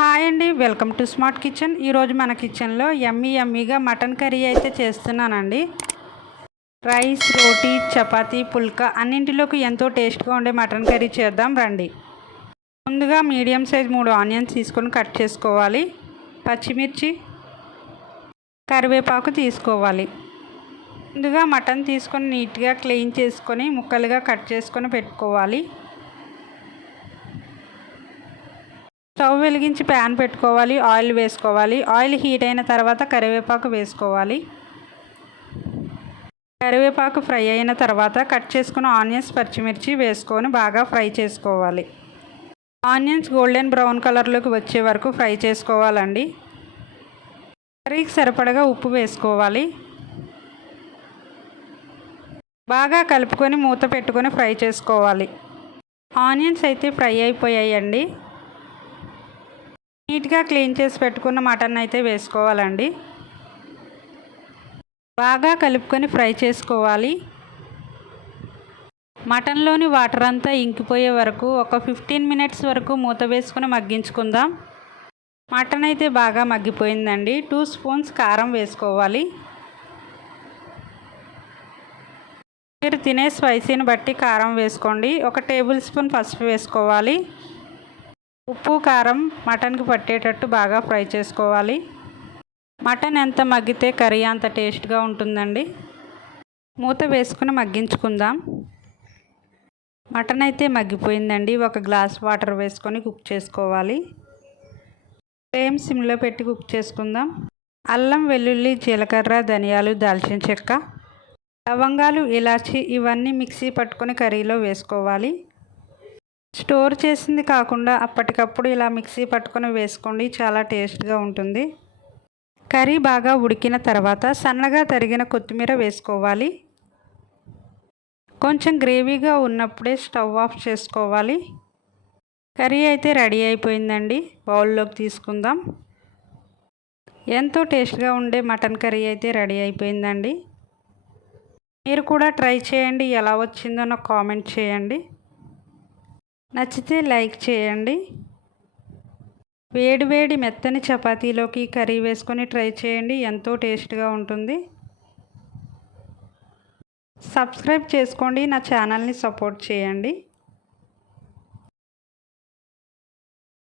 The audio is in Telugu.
హాయ్ అండి, వెల్కమ్ టు స్మార్ట్ కిచెన్. ఈరోజు మన కిచెన్లో యమ్మీగా మటన్ కర్రీ అయితే చేస్తున్నానండి. రైస్, రోటీ, చపాతీ, పుల్కా అన్నింటిలోకి ఎంతో టేస్ట్గా ఉండే మటన్ కర్రీ చేద్దాం రండి. ముందుగా మీడియం సైజ్ 3 ఆనియన్స్ తీసుకొని కట్ చేసుకోవాలి. పచ్చిమిర్చి, కరివేపాకు తీసుకోవాలి. ముందుగా మటన్ తీసుకొని నీట్గా క్లీన్ చేసుకొని ముక్కలుగా కట్ చేసుకొని పెట్టుకోవాలి. స్టవ్ వెలిగించి ప్యాన్ పెట్టుకోవాలి. ఆయిల్ వేసుకోవాలి. ఆయిల్ హీట్ అయిన తర్వాత కరివేపాకు వేసుకోవాలి. కరివేపాకు ఫ్రై అయిన తర్వాత కట్ చేసుకున్న ఆనియన్స్, పచ్చిమిర్చి వేసుకొని బాగా ఫ్రై చేసుకోవాలి. ఆనియన్స్ గోల్డెన్ బ్రౌన్ కలర్లోకి వచ్చే వరకు ఫ్రై చేసుకోవాలండి. కర్రీకి సరిపడగా ఉప్పు వేసుకోవాలి. బాగా కలుపుకొని మూత పెట్టుకొని ఫ్రై చేసుకోవాలి. ఆనియన్స్ అయితే ఫ్రై అయిపోయాయండి. నీట్గా క్లీన్ చేసి పెట్టుకున్న మటన్ అయితే వేసుకోవాలండి. బాగా కలుపుకొని ఫ్రై చేసుకోవాలి. మటన్లోని వాటర్ అంతా ఇంకిపోయే వరకు ఒక 15 మినిట్స్ వరకు మూత వేసుకొని మగ్గించుకుందాం. మటన్ అయితే బాగా మగ్గిపోయిందండి. 2 స్పూన్స్ కారం వేసుకోవాలి. మీరు తినే స్పైసీని బట్టి కారం వేసుకోండి. 1 టేబుల్ స్పూన్ పసుపు వేసుకోవాలి. ఉప్పు, కారం మటన్కి పట్టేటట్టు బాగా ఫ్రై చేసుకోవాలి. మటన్ ఎంత మగ్గితే కర్రీ అంత టేస్ట్గా ఉంటుందండి. మూత వేసుకుని మగ్గించుకుందాం. మటన్ అయితే మగ్గిపోయిందండి. 1 గ్లాస్ వాటర్ వేసుకొని కుక్ చేసుకోవాలి. ఫ్లేమ్ సిమ్లో పెట్టి కుక్ చేసుకుందాం. అల్లం, వెల్లుల్లి, జీలకర్ర, ధనియాలు, దాల్చిన చెక్క, లవంగాలు, ఇలాచి ఇవన్నీ మిక్సీ పట్టుకొని కర్రీలో వేసుకోవాలి. స్టోర్ చేసింది కాకుండా అప్పటికప్పుడు ఇలా మిక్సీ పట్టుకొని వేసుకోండి, చాలా టేస్ట్గా ఉంటుంది. కర్రీ బాగా ఉడికిన తర్వాత సన్నగా తరిగిన కొత్తిమీర వేసుకోవాలి. కొంచెం గ్రేవీగా ఉన్నప్పుడే స్టవ్ ఆఫ్ చేసుకోవాలి. కర్రీ అయితే రెడీ అయిపోయిందండి. బౌల్లోకి తీసుకుందాం. ఎంతో టేస్ట్గా ఉండే మటన్ కర్రీ అయితే రెడీ అయిపోయిందండి. మీరు కూడా ట్రై చేయండి. ఎలా వచ్చిందో నాకు కామెంట్ చేయండి. నచ్చితే లైక్ చేయండి. వేడి వేడి మెత్తని చపాతీలోకి కర్రీ వేసుకొని ట్రై చేయండి, ఎంతో టేస్ట్గా ఉంటుంది. సబ్స్క్రైబ్ చేసుకోండి, నా ఛానల్ని సపోర్ట్ చేయండి.